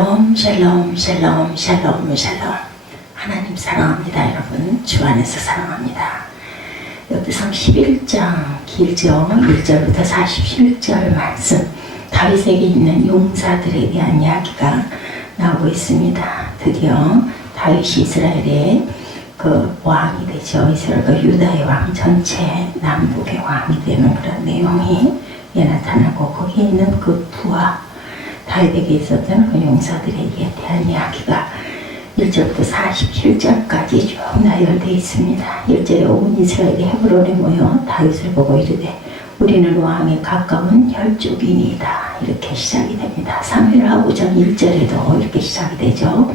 샬롬 샬롬 샬롬 샬롬. 하나님 사랑합니다. 여러분 주 안에서 사랑합니다. 역대상 11장 길죠. 1절부터 47절 말씀, 다윗에게 있는 용사들에 대한 이야기가 나오고 있습니다. 드디어 다윗이 이스라엘의 그 왕이 되죠. 이스라엘과 유다의 왕, 전체 남북의 왕이 되는 그런 내용이 나타나고, 거기에 있는 그 부하 다윗에게 있었던 그 용사들에 대한 이야기가 1절부터 47절까지 쭉 나열되어 있습니다. 1절에 온 이스라엘이 헤브론에 모여 다윗을 보고 이르되 우리는 왕에 가까운 혈족이니이다. 이렇게 시작이 됩니다. 사무엘하고전 1절에도 이렇게 시작이 되죠.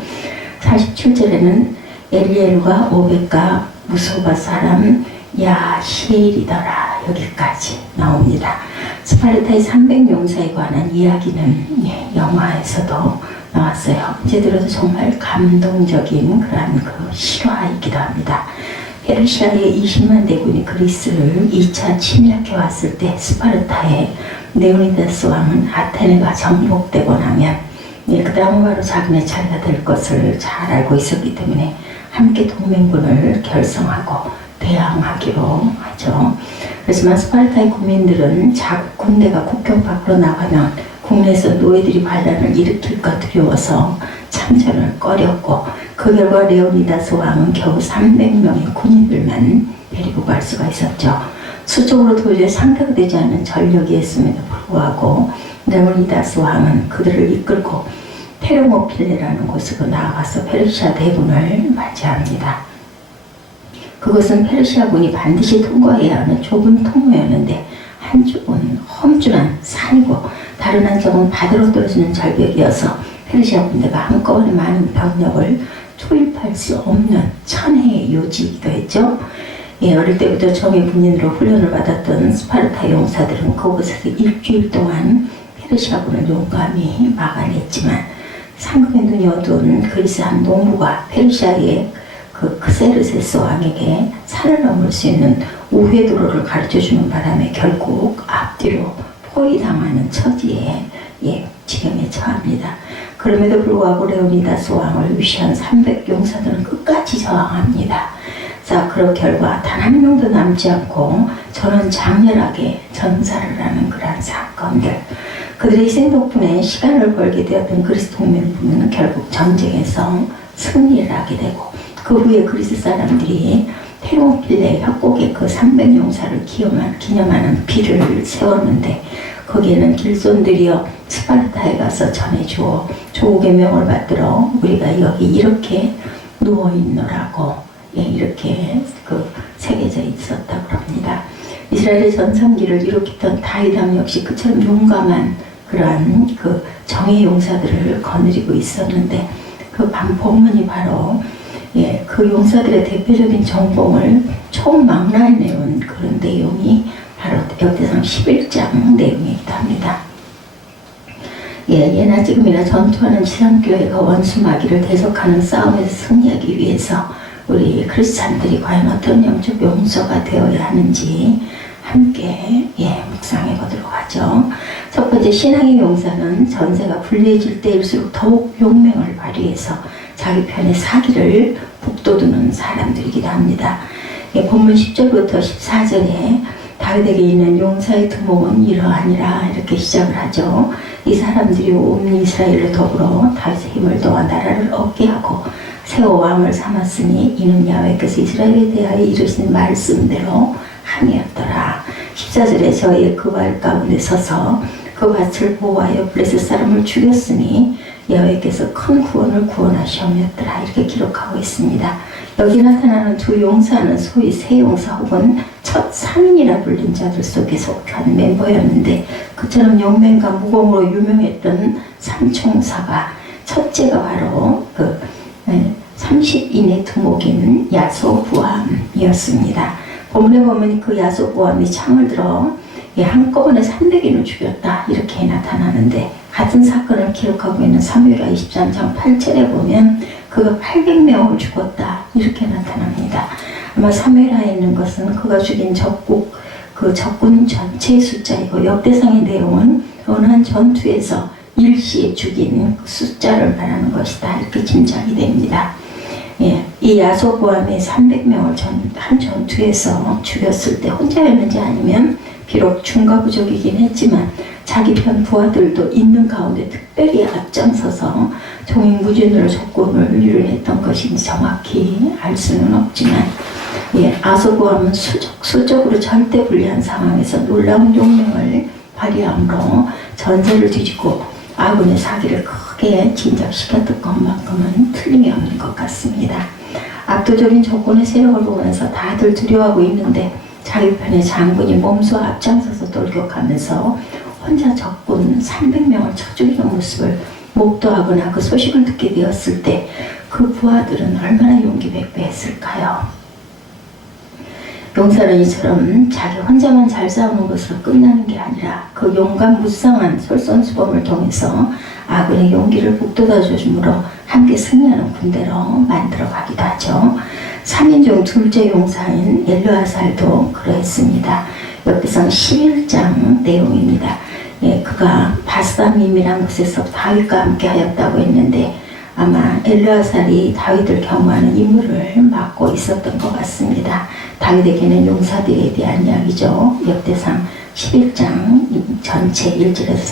47절에는 엘리엘과 오벳과 무소바 사람 야히엘이더라. 여기까지 나옵니다. 스파르타의 300용사에 관한 이야기는 영화에서도 나왔어요. 언제 들어도 정말 감동적인 그러한 그 실화이기도 합니다. 페르시아의 20만 대군이 그리스를 2차 침략해 왔을 때 스파르타의 레오니다스 왕은 아테네가 정복되고 나면 그 다음은 바로 자기네 차례가 될 것을 잘 알고 있었기 때문에 함께 동맹군을 결성하고 대항하기로 하죠. 그렇지만 스파르타의 국민들은 자국 군대가 국경 밖으로 나가면 국내에서 노예들이 반란을 일으킬까 두려워서 참전을 꺼렸고, 그 결과 레오니다스 왕은 겨우 300명의 군인들만 데리고 갈 수가 있었죠. 수적으로 도저히 상대가 되지 않는 전력이었음에도 불구하고 레오니다스 왕은 그들을 이끌고 테르모필레라는 곳으로 나아가서 페르시아 대군을 맞이합니다. 그것은 페르시아군이 반드시 통과해야 하는 좁은 통로였는데, 한쪽은 험준한 산이고 다른 한쪽은 바다로 떨어지는 절벽이어서 페르시아 군대가 한꺼번에 많은 병력을 투입할 수 없는 천혜의 요지이기도 했죠. 어릴 때부터 정예 군인으로 훈련을 받았던 스파르타 용사들은 그곳에서 일주일 동안 페르시아군을 용감히 막아냈지만, 상급의 눈이 어두운 그리스 한 농부가 페르시아의 그 크세르세스 왕에게 산을 넘을 수 있는 우회도로를 가르쳐주는 바람에 결국 앞뒤로 포위당하는 처지에 지경에 처합니다. 그럼에도 불구하고 레오니다스 왕을 위시한 300용사들은 끝까지 저항합니다. 자, 그 결과 단 한 명도 남지 않고 저는 장렬하게 전사를 하는 그러한 사건들, 그들의 희생 덕분에 시간을 벌게 되었던 그리스 동맹군은 결국 전쟁에서 승리를 하게 되고, 그 후에 그리스 사람들이 테르모필레 협곡에 그 300용사를 기념하는 비를 세웠는데, 거기에는 길손들이여 스파르타에 가서 전해주어 조국의 명을 받들어 우리가 여기 이렇게 누워있노라고 이렇게 그 새겨져 있었다고 합니다. 이스라엘의 전성기를 일으켰던 다윗왕 역시 그처럼 용감한 그러한 그 정예 용사들을 거느리고 있었는데, 그 본문이 바로 그 용사들의 대표적인 전공을 총망라해내온 그런 내용이 바로 역대상 11장 내용이기도 합니다. 예나 지금이나 전투하는 지상교회가 원수 마귀를 대적하는 싸움에서 승리하기 위해서 우리 크리스찬들이 과연 어떤 영적 용서가 되어야 하는지 함께 묵상해 보도록 하죠. 첫 번째, 신앙의 용사는 전세가 불리해질 때일수록 더욱 용맹을 발휘해서 자기 편의 사기를 북돋우는 사람들이기도 합니다. 본문 10절부터 14절에 다윗에게 있는 용사의 두목은 이러하니라 이렇게 시작을 하죠. 이 사람들이 온 이스라엘을 더불어 다윗의 힘을 도와 나라를 얻게 하고 세워 왕을 삼았으니 이는 야훼께서 이스라엘에 대하여 이르신 말씀대로 함이었더라. 14절에 저희의 그 발 가운데 서서 그 밭을 보호하여 블레셋 사람을 죽였으니 야훼께서 큰 구원을 구원하시옵였더라. 이렇게 기록하고 있습니다. 여기 나타나는 두 용사는 소위 세 용사 혹은 첫 3인이라 불린 자들 속에 속한 멤버였는데, 그처럼 용맹과 무공으로 유명했던 삼총사가 첫째가 바로 그 30인의 두목인 야소부암이었습니다. 본문에 보면 그 야소부암이 창을 들어 한꺼번에 300인을 죽였다 이렇게 나타나는데, 같은 사건을 기록하고 있는 사무엘하 23장 8절에 보면 그가 800명을 죽었다 이렇게 나타납니다. 아마 사무엘하에 있는 것은 그가 죽인 그 적군 전체의 숫자이고, 역대상의 내용은 어느 한 전투에서 일시에 죽인 숫자를 말하는 것이다. 이렇게 짐작이 됩니다. 예, 이 야소보암이 300명을 한 전투에서 죽였을 때 혼자였는지 아니면 비록 중과부족이긴 했지만 자기 편 부하들도 있는 가운데 특별히 앞장서서 종횡무진으로 적군을 유리했던 것인지 정확히 알 수는 없지만 예, 야소보암은 수적으로 절대 불리한 상황에서 놀라운 용맹을 발휘함으로 전세를 뒤집고 아군의 사기를 크게 진작시켰던 것만큼은 틀림이 없는 것 같습니다. 압도적인 적군의 세력을 보면서 다들 두려워하고 있는데 자기 편의 장군이 몸소 앞장서서 돌격하면서 혼자 적군 300명을 쳐 죽이는 모습을 목도하거나 그 소식을 듣게 되었을 때 그 부하들은 얼마나 용기백배했을까요? 용사는 이처럼 자기 혼자만 잘 싸우는 것으로 끝나는 게 아니라 그 용감무쌍한 솔선수범을 통해서 아군의 용기를 북돋아주므로 함께 승리하는 군대로 만들어가기도 하죠. 3인 중 둘째 용사인 엘르아살도 그러했습니다. 역대상 11장 내용입니다. 예, 그가 바스다밈이라는 곳에서 다윗과 함께 하였다고 했는데 아마 엘르아살이 다윗을 경호하는 임무를 맡고 있었던 것 같습니다. 다윗에게는 용사들에 대한 이야기죠. 역대상 11장 전체 1절에서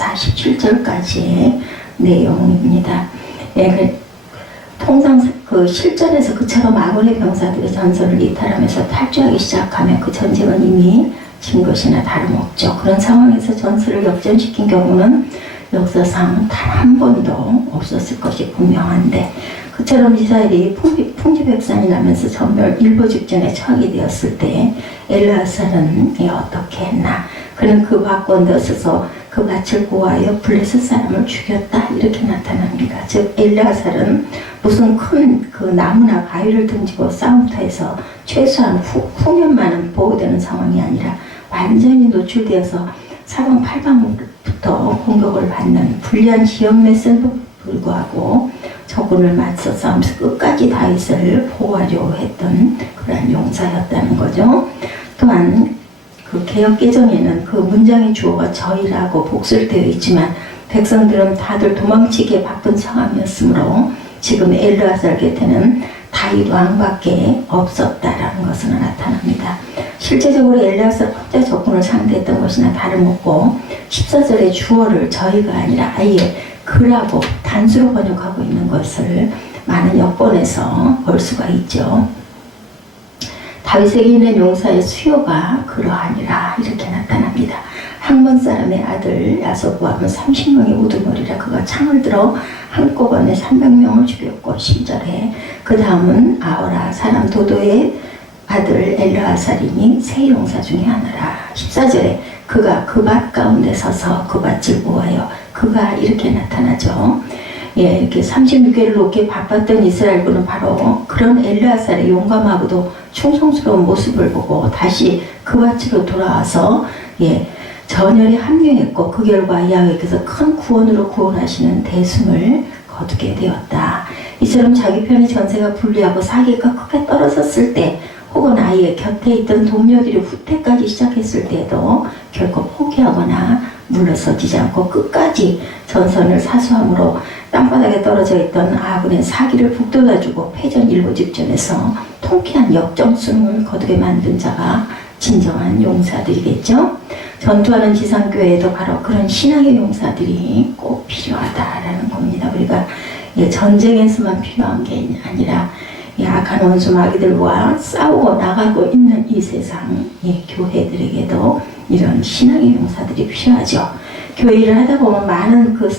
47절까지의 내용입니다. 예, 통상 그 실전에서 그처럼 아군의 병사들의 전선을 이탈하면서 탈주하기 시작하면 그 전쟁은 이미 진 것이나 다름없죠. 그런 상황에서 전술을 역전시킨 경우는 역사상 단 한 번도 없었을 것이 분명한데 그처럼 이스라엘이 풍지백산이 나면서 전멸 일보 직전에 처하게 되었을 때 엘르아살은 어떻게 했나? 그는 그 밭가운데 서서 그 밭을 보호하여 블레셋 사람을 죽였다 이렇게 나타납니다. 즉 엘르아살은 무슨 큰 그 나무나 바위를 던지고 싸움터에서 최소한 후면만은 보호되는 상황이 아니라 완전히 노출되어서 사방팔방부터 공격을 받는 불리한 지역매선도 불구하고 적군을 맞서 싸우면서 끝까지 다윗을 보호하려고 했던 그러한 용사였다는 거죠. 또한 그 개역개정에는 그 문장의 주어가 저희라고 복술되어 있지만 백성들은 다들 도망치기에 바쁜 상황이었으므로 지금 엘르아살 곁에는 다윗 왕밖에 없었다라는 것으로 나타납니다. 실제적으로 엘르아살 혼자 적군을 상대했던 것이나 다름없고 14절의 주어를 저희가 아니라 아예 그라고 단수로 번역하고 있는 것을 많은 역본에서 볼 수가 있죠. 다윗에게 있는 용사의 수요가 그러하니라 이렇게 나타납니다. 항몬 사람의 아들 야소보암은 30명의 우두머리라 그가 창을 들어 한꺼번에 300명을 죽였고 10절에 그 다음은 아오라 사람 도도의 아들 엘르아살이니 세 용사 중에 하나라. 14절에 그가 그 밭 가운데 서서 그 밭을 보아요. 그가 이렇게 나타나죠. 예, 이렇게 36개를 놓기에 바빴던 이스라엘군은 바로 그런 엘르아살의 용감하고도 충성스러운 모습을 보고 다시 그 밭으로 돌아와서 전열에 합류했고 그 결과 야훼께서 큰 구원으로 구원하시는 대승을 거두게 되었다. 이처럼 자기 편의 전세가 불리하고 사기가 크게 떨어졌을 때 혹은 아예 곁에 있던 동료들이 후퇴까지 시작했을 때도 결코 포기하거나 물러서지 않고 끝까지 전선을 사수함으로 땅바닥에 떨어져 있던 아군의 사기를 북돋아주고 패전 일보 직전에서 통쾌한 역전승을 거두게 만든 자가 진정한 용사들이겠죠. 전투하는 지상교회에도 바로 그런 신앙의 용사들이 꼭 필요하다라는 겁니다. 우리가 전쟁에서만 필요한 게 아니라 악한 원수 마귀들과 싸우고 나가고 있는 이 세상 교회들에게도 이런 신앙의 용사들이 필요하죠. 교회 일을 하다 보면 많은 그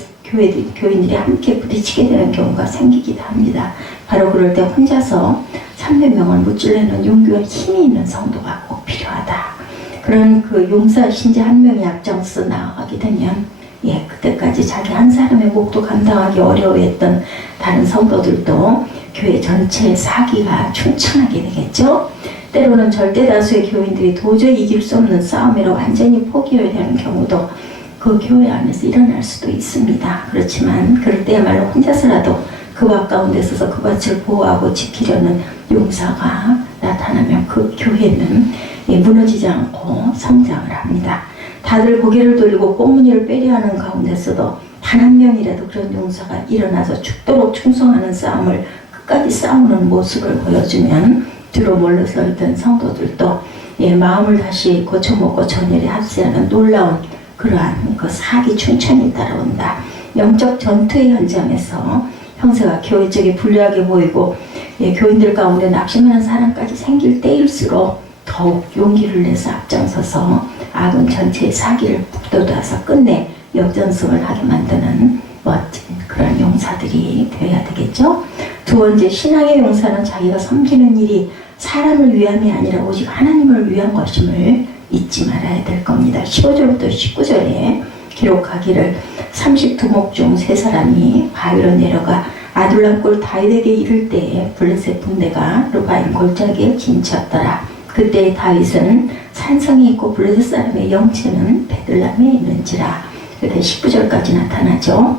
교인들이 함께 부딪히게 되는 경우가 생기기도 합니다. 바로 그럴 때 혼자서 300명을 무찔러내는 용기와 힘이 있는 성도가 꼭 필요하다. 그런 그 용사 신자 한 명이 앞장서 나아가게 되면 그때까지 자기 한 사람의 몫도 감당하기 어려워했던 다른 성도들도 교회 전체의 사기가 충천하게 되겠죠. 때로는 절대 다수의 교인들이 도저히 이길 수 없는 싸움으로 완전히 포기해야 하는 경우도 그 교회 안에서 일어날 수도 있습니다. 그렇지만 그럴 때야말로 혼자서라도 그 밭 가운데 서서 그 밭을 보호하고 지키려는 용사가 나타나면 그 교회는 무너지지 않고 성장을 합니다. 다들 고개를 돌리고 꽁무니를 빼려 하는 가운데서도 단 한 명이라도 그런 용사가 일어나서 죽도록 충성하는 싸움을 끝까지 싸우는 모습을 보여주면 뒤로 물러서 있던 성도들도 마음을 다시 고쳐먹고 전열에 합세하는 놀라운 그러한 그 사기 충천이 따라온다. 영적 전투의 현장에서 형세가 교회 쪽에 불리하게 보이고 교인들 가운데 낙심하는 사람까지 생길 때일수록 더욱 용기를 내서 앞장서서 아군 전체의 사기를 북돋아서 끝내 역전승을 하게 만드는 멋진 그런 용사들이 되어야 되겠죠. 두 번째, 신앙의 용사는 자기가 섬기는 일이 사람을 위함이 아니라 오직 하나님을 위한 것임을 잊지 말아야 될 겁니다. 15절부터 19절에 기록하기를 32목 중 3사람이 바위로 내려가 아둘람 골 다윗에게 이를 때에 블레셋 군대가 르바임 골짜기에 진쳤더라. 그때 다윗은 산성에 있고 블레셋 사람의 영체는 베들람에 있는지라. 이렇게 19절까지 나타나죠.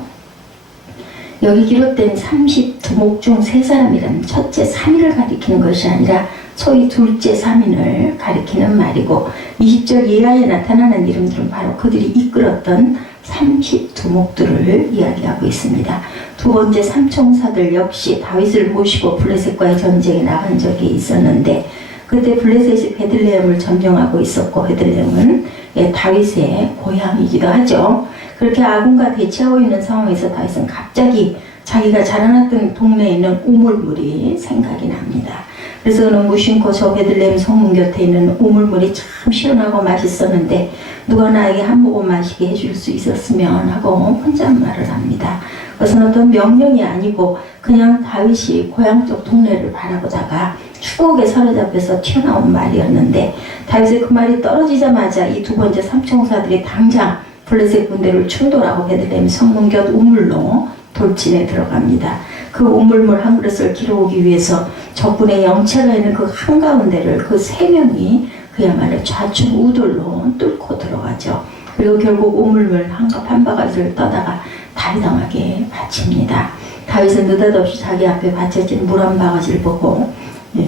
여기 기록된 32목 중 3사람이란 첫째 3인을 가리키는 것이 아니라 소위 둘째 3인을 가리키는 말이고 20절 이하에 나타나는 이름들은 바로 그들이 이끌었던 32목들을 이야기하고 있습니다. 두 번째 삼총사들 역시 다윗을 모시고 블레셋과의 전쟁에 나간 적이 있었는데 그때 블레셋이 베들레헴을 점령하고 있었고 베들레헴은 다윗의 고향이기도 하죠. 그렇게 아군과 대치하고 있는 상황에서 다윗은 갑자기 자기가 자라났던 동네에 있는 우물물이 생각이 납니다. 그래서 그는 무심코 저 베들레헴 성문 곁에 있는 우물물이 참 시원하고 맛있었는데 누가 나에게 한 모금 마시게 해줄 수 있었으면 하고 혼잣말을 합니다. 그것은 어떤 명령이 아니고 그냥 다윗이 고향 쪽 동네를 바라보다가 추억에 사로잡혀서 튀어나온 말이었는데 다윗의 그 말이 떨어지자마자 이 두 번째 삼총사들이 당장 블레셋 군대를 충돌하고 베들레헴 성문 곁 우물로 돌진에 들어갑니다. 그 우물물 한 그릇을 길어오기 위해서 적군의 영체가 있는 그 한가운데를 그 3명이 그야말로 좌측 우돌로 뚫고 들어가죠. 그리고 결국 우물물 한 바가지를 떠다가 다리당하게 바칩니다. 다윗은 느닷없이 자기 앞에 받쳐진 물 한 바가지를 보고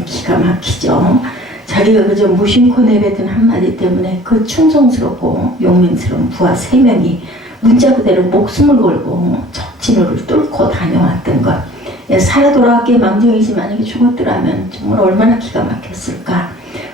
기가 막히죠. 자기가 그저 무심코 내뱉은 한마디 때문에 그 충성스럽고 용맹스러운 부하 3명이 문자 그대로 목숨을 걸고 적진우를 뚫고 다녀왔던 것. 살아 돌아왔기에 망정이지 만약에 죽었더라면 정말 얼마나 기가 막혔을까.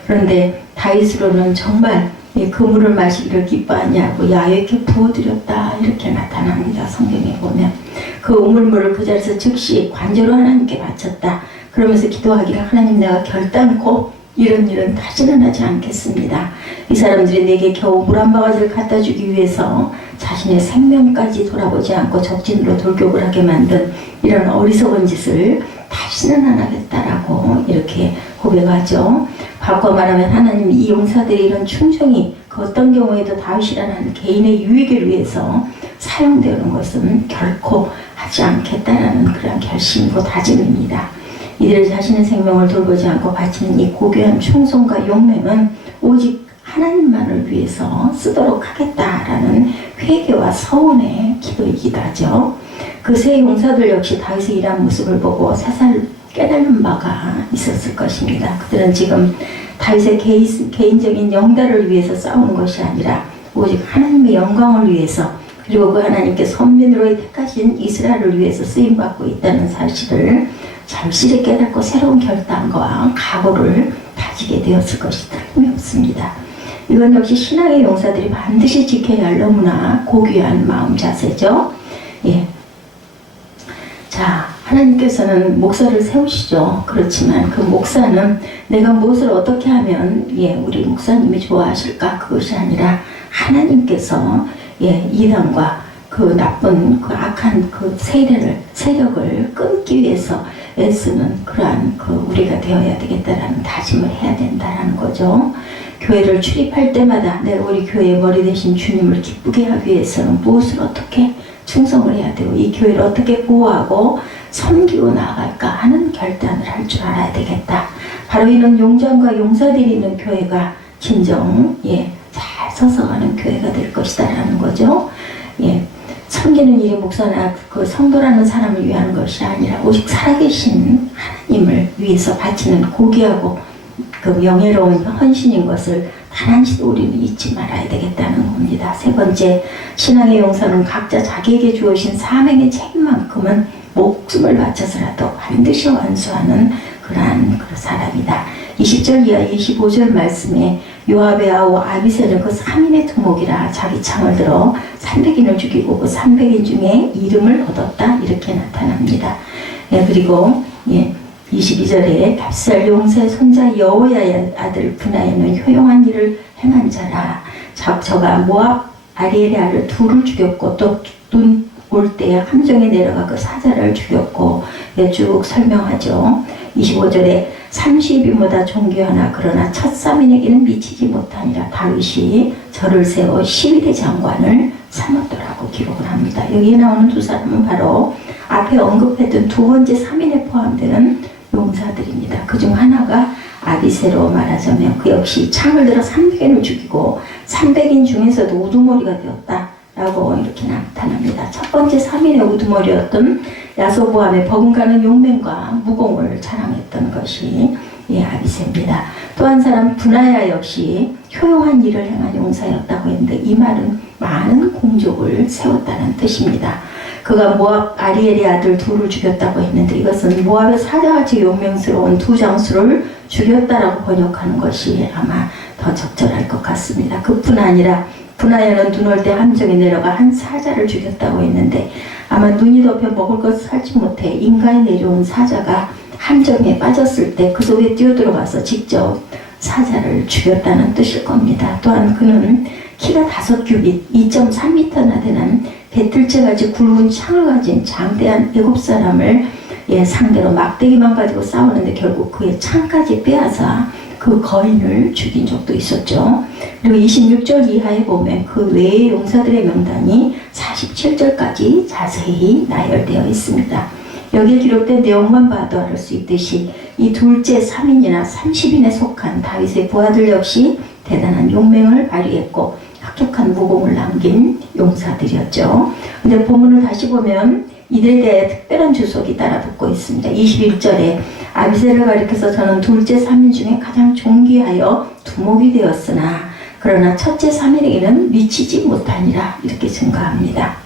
그런데 다윗으로는 정말 그 물을 마시기를 기뻐하냐고 야외께 부어드렸다 이렇게 나타납니다. 성경에 보면 그 우물물을 그 자리에서 즉시 관저로 하나님께 바쳤다. 그러면서 기도하기를 하나님 내가 결단코 이런 일은 다시는 하지 않겠습니다. 이 사람들이 내게 겨우 물 한 바가지를 갖다 주기 위해서 자신의 생명까지 돌아보지 않고 적진으로 돌격을 하게 만든 이런 어리석은 짓을 다시는 안 하겠다라고 이렇게 고백하죠. 바꿔 말하면 하나님 이 용사들의 이런 충성이 그 어떤 경우에도 다윗이라는 개인의 유익을 위해서 사용되는 것은 결코 하지 않겠다라는 그런 결심이고 다짐입니다. 이들의 자신의 생명을 돌보지 않고 바치는 이 고귀한 충성과 용맹은 오직 하나님만을 위해서 쓰도록 하겠다라는 회개와 서운의 기도이기도 하죠. 그 세 용사들 역시 다윗의 일한 모습을 보고 새삼 깨달은 바가 있었을 것입니다. 그들은 지금 다윗의 개인적인 영달을 위해서 싸우는 것이 아니라 오직 하나님의 영광을 위해서 그리고 그 하나님께 선민으로 택하신 이스라엘을 위해서 쓰임받고 있다는 사실을 잠시를 깨닫고 새로운 결단과 각오를 다지게 되었을 것이 틀림없습니다. 이건 역시 신앙의 용사들이 반드시 지켜야 할 너무나 고귀한 마음 자세죠. 자, 하나님께서는 목사를 세우시죠. 그렇지만 그 목사는 내가 무엇을 어떻게 하면 우리 목사님이 좋아하실까 그것이 아니라 하나님께서 이단과 그 나쁜 그 악한 그 세력을 끊기 위해서 애쓰는 그러한 그 우리가 되어야 되겠다라는 다짐을 해야 된다라는 거죠. 교회를 출입할 때마다 내가 우리 교회의 머리 대신 주님을 기쁘게 하기 위해서는 무엇을 어떻게 충성을 해야 되고 이 교회를 어떻게 보호하고 섬기고 나아갈까 하는 결단을 할 줄 알아야 되겠다. 바로 이런 용장과 용사들이 있는 교회가 진정 잘 서서 가는 교회가 될 것이다 라는 거죠. 섬기는 일이 목사나 그 성도라는 사람을 위한 것이 아니라 오직 살아계신 하나님을 위해서 바치는 고귀하고 그 명예로운 헌신인 것을 단 한 시도 우리는 잊지 말아야 되겠다는 겁니다. 세 번째, 신앙의 용사는 각자 자기에게 주어진 사명의 책임만큼은 목숨을 바쳐서라도 반드시 완수하는 그러한 사람이다. 20절 이하 25절 말씀에 요압의 아우 아비새는 그 3인의 두목이라 자기 창을 들어 300인을 죽이고 그 300인 중에 이름을 얻었다. 이렇게 나타납니다. 그리고 22절에 갑살 용사의 손자 여호야의 아들 브나야는 효용한 일을 행한 자라. 저가 모압 아리엘의 아들 둘을 죽였고 또 눈 올 때에 함정에 내려가 그 사자를 죽였고 쭉 설명하죠. 25절에 30인보다 존귀하나 그러나 첫 3인에게는 미치지 못하니라. 다윗이 저를 세워 12대 장관을 삼았더라고 기록을 합니다. 여기에 나오는 두 사람은 바로 앞에 언급했던 두 번째 3인에 포함되는 용사들입니다. 그중 하나가 아비새로 말하자면 그 역시 창을 들어 300인을 죽이고 300인 중에서도 우두머리가 되었다 라고 이렇게 나타납니다. 첫 번째 3인의 우두머리였던 야소보암의 버금가는 용맹과 무공을 자랑했던 것이 아비새입니다. 또 한 사람 브나야 역시 효용한 일을 행한 용사였다고 했는데 이 말은 많은 공족을 세웠다는 뜻입니다. 그가 모압 아리엘의 아들 둘을 죽였다고 했는데 이것은 모압의 사자같이 용맹스러운 두 장수를 죽였다라고 번역하는 것이 아마 더 적절할 것 같습니다. 그뿐 아니라 브나야는 눈 올 때 함정에 내려가 한 사자를 죽였다고 했는데 아마 눈이 덮여 먹을 것을 살지 못해 인가에 내려온 사자가 함정에 빠졌을 때 그 속에 뛰어들어가서 직접 사자를 죽였다는 뜻일 겁니다. 또한 그는 키가 5규빗 2.3m나 되는 배틀채같이 굵은 창을 가진 장대한 애굽 사람을 상대로 막대기만 가지고 싸우는데 결국 그의 창까지 빼앗아 그 거인을 죽인 적도 있었죠. 그리고 26절 이하에 보면 그 외의 용사들의 명단이 47절까지 자세히 나열되어 있습니다. 여기에 기록된 내용만 봐도 알 수 있듯이 이 둘째 3인이나 30인에 속한 다윗의 부하들 역시 대단한 용맹을 발휘했고 혁혁한 무공을 남긴 용사들이었죠. 근데 본문을 다시 보면 이들에 대해 특별한 주석이 따라 붙고 있습니다. 21절에 아비새를 가리켜서 저는 둘째 3인 중에 가장 존귀하여 두목이 되었으나 그러나 첫째 3인에게는 미치지 못하니라 이렇게 증가합니다.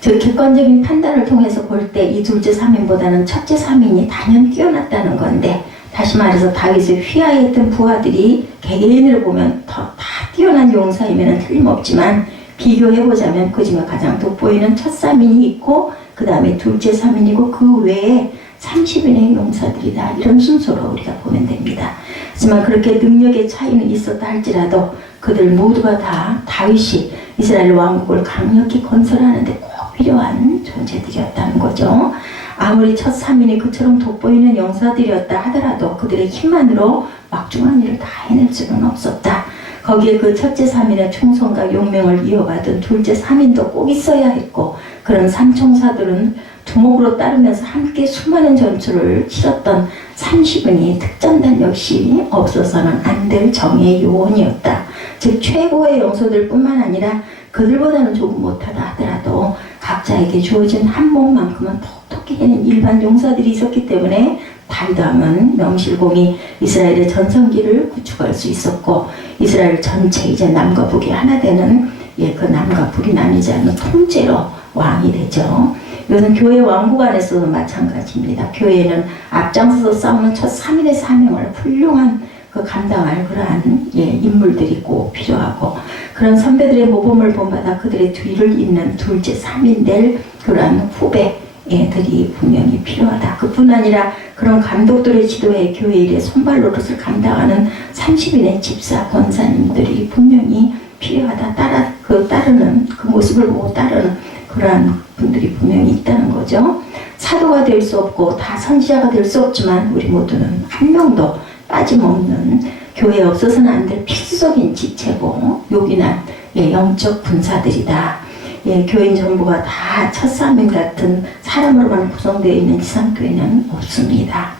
즉 객관적인 판단을 통해서 볼 때 이 둘째 3인보다는 첫째 3인이 단연 뛰어났다는 건데 다시 말해서 다윗의 휘하했던 부하들이 개개인으로 보면 다 뛰어난 용사이면 틀림없지만 비교해보자면 그 중에 가장 돋보이는 첫 3인이 있고 그 다음에 둘째 3인이고 그 외에 30인의 용사들이다. 이런 순서로 우리가 보면 됩니다. 하지만 그렇게 능력의 차이는 있었다 할지라도 그들 모두가 다 다윗이 이스라엘 왕국을 강력히 건설하는 데 꼭 필요한 존재들이었다는 거죠. 아무리 첫 3인이 그처럼 돋보이는 용사들이었다 하더라도 그들의 힘만으로 막중한 일을 다 해낼 수는 없었다. 거기에 그 첫째 3인의 충성과 용맹을 이어받은 둘째 3인도 꼭 있어야 했고 그런 삼총사들은 두목으로 따르면서 함께 수많은 전투를 치렀던 30인이 특전단 역시 없어서는 안 될 정의 요원이었다. 즉 최고의 용사들 뿐만 아니라 그들보다는 조금 못하다 하더라도 각자에게 주어진 한 목만큼은 톡톡히 해낸 일반 용사들이 있었기 때문에 다윗왕은 명실공히 이스라엘의 전성기를 구축할 수 있었고 이스라엘 전체 이제 남과 북이 하나 되는 그 남과 북이 나뉘지 않는 통째로 왕이 되죠. 이것은 교회 왕국 안에서도 마찬가지입니다. 교회는 앞장서서 싸우는 첫 3인의 사명을 훌륭한 감당할 그러한 인물들이 꼭 필요하고 그런 선배들의 모범을 본받아 그들의 뒤를 잇는 둘째 3인 될 그러한 후배들이 분명히 필요하다. 그뿐 아니라 그런 감독들의 지도에 교회 일의 손발 노릇을 감당하는 30인의 집사 권사님들이 분명히 필요하다. 따르는 그 모습을 보고 따르는 그러한 분들이 분명히 있다는 거죠. 사도가 될 수 없고 다 선지자가 될 수 없지만 우리 모두는 한 명도 빠짐없는 교회에 없어서는 안 될 필수적인 지체고 요긴한 영적 군사들이다. 교인 전부가 다 첫사명 같은 사람으로만 구성되어 있는 지상교회는 없습니다.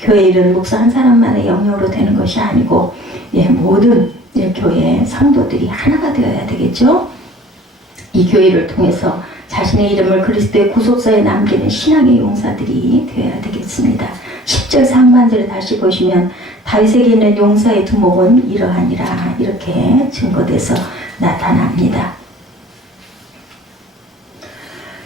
교회 일은 목사 한 사람만의 영역으로 되는 것이 아니고 모든 교회 성도들이 하나가 되어야 되겠죠. 이 교회를 통해서 자신의 이름을 그리스도의 구속사에 남기는 신앙의 용사들이 되어야 되겠습니다. 10절 상반절에 다시 보시면 다윗에게 있는 용사의 두목은 이러하니라 이렇게 증거돼서 나타납니다.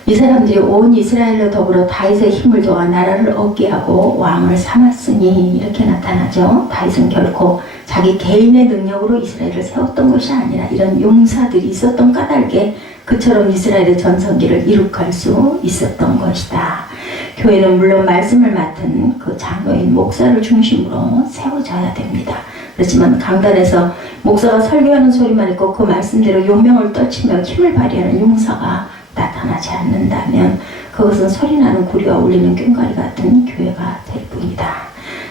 이 사람들이 온 이스라엘로 더불어 다윗의 힘을 도와 나라를 얻게 하고 왕을 삼았으니 이렇게 나타나죠. 다윗은 결코 자기 개인의 능력으로 이스라엘을 세웠던 것이 아니라 이런 용사들이 있었던 까닭에 그처럼 이스라엘의 전성기를 이룩할 수 있었던 것이다. 교회는 물론 말씀을 맡은 그 장로인 목사를 중심으로 세워져야 됩니다. 그렇지만 강단에서 목사가 설교하는 소리만 있고 그 말씀대로 용명을 떨치며 힘을 발휘하는 용사가 나타나지 않는다면 그것은 소리나는 구리와 울리는 꽹과리 같은 교회가 될 뿐이다.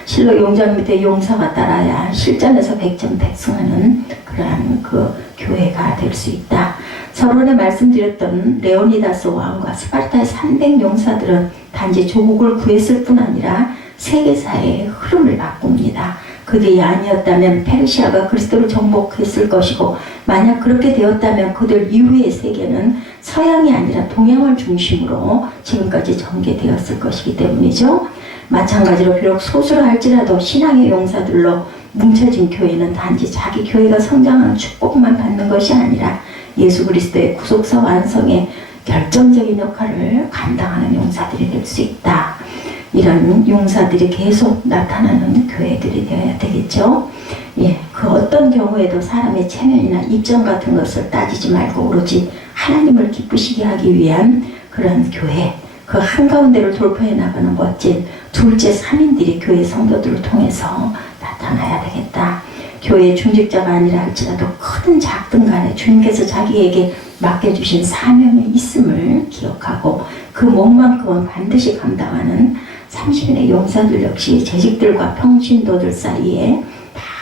실로 용장 밑에 용사가 따라야 실전에서 백전백승하는 그러한 그 교회가 될 수 있다. 서론에 말씀드렸던 레오니다스 왕과 스파르타의 300용사들은 단지 조국을 구했을 뿐 아니라 세계사의 흐름을 바꿉니다. 그들이 아니었다면 페르시아가 그리스도를 정복했을 것이고 만약 그렇게 되었다면 그들 이후의 세계는 서양이 아니라 동양을 중심으로 지금까지 전개되었을 것이기 때문이죠. 마찬가지로 비록 소수라 할지라도 신앙의 용사들로 뭉쳐진 교회는 단지 자기 교회가 성장하는 축복만 받는 것이 아니라 예수 그리스도의 구속사 완성에 결정적인 역할을 감당하는 용사들이 될 수 있다. 이런 용사들이 계속 나타나는 교회들이 되어야 되겠죠. 예, 그 어떤 경우에도 사람의 체면이나 입장 같은 것을 따지지 말고 오로지 하나님을 기쁘시게 하기 위한 그런 교회, 그 한가운데를 돌파해 나가는 멋진 둘째 산인들이 교회 성도들을 통해서 나타나야 되겠다. 교회의 중직자가 아니라 할지라도 크든 작든 간에 주님께서 자기에게 맡겨주신 사명이 있음을 기억하고 그 몫만큼은 반드시 감당하는 30인의 용사들 역시 재직들과 평신도들 사이에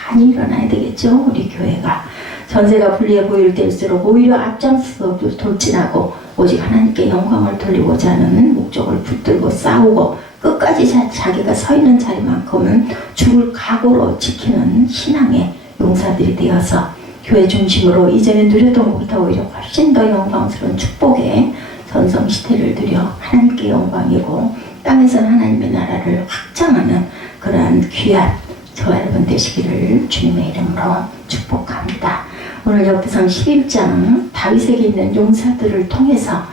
많이 일어나야 되겠죠. 우리 교회가 전세가 불리해 보일 때일수록 오히려 앞장서 돌진하고 오직 하나님께 영광을 돌리고자 하는 목적을 붙들고 싸우고 끝까지 자기가 서 있는 자리만큼은 죽을 각오로 지키는 신앙의 용사들이 되어서 교회 중심으로 이전에 누렸던 것보다 오히려 훨씬 더 영광스러운 축복의 전성시대를 누려 하나님께 영광이고 땅에서는 하나님의 나라를 확장하는 그러한 귀한 저와 여러분 되시기를 주님의 이름으로 축복합니다. 오늘 역대상 11장 다윗에게 있는 용사들을 통해서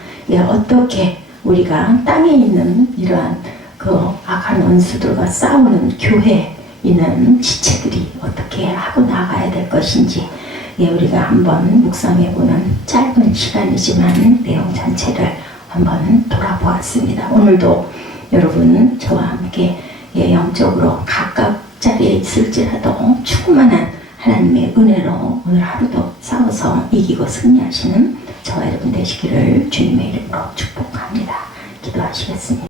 어떻게 우리가 땅에 있는 이러한 그 악한 원수들과 싸우는 교회에 있는 지체들이 어떻게 하고 나가야 될 것인지 우리가 한번 묵상해보는 짧은 시간이지만 내용 전체를 한번 돌아보았습니다. 오늘도 여러분 저와 함께 영적으로 각각 자리에 있을지라도 충만한 하나님의 은혜로 오늘 하루도 싸워서 이기고 승리하시는 저와 여러분 되시기를 주님의 이름으로 축복합니다. 기도하시겠습니다.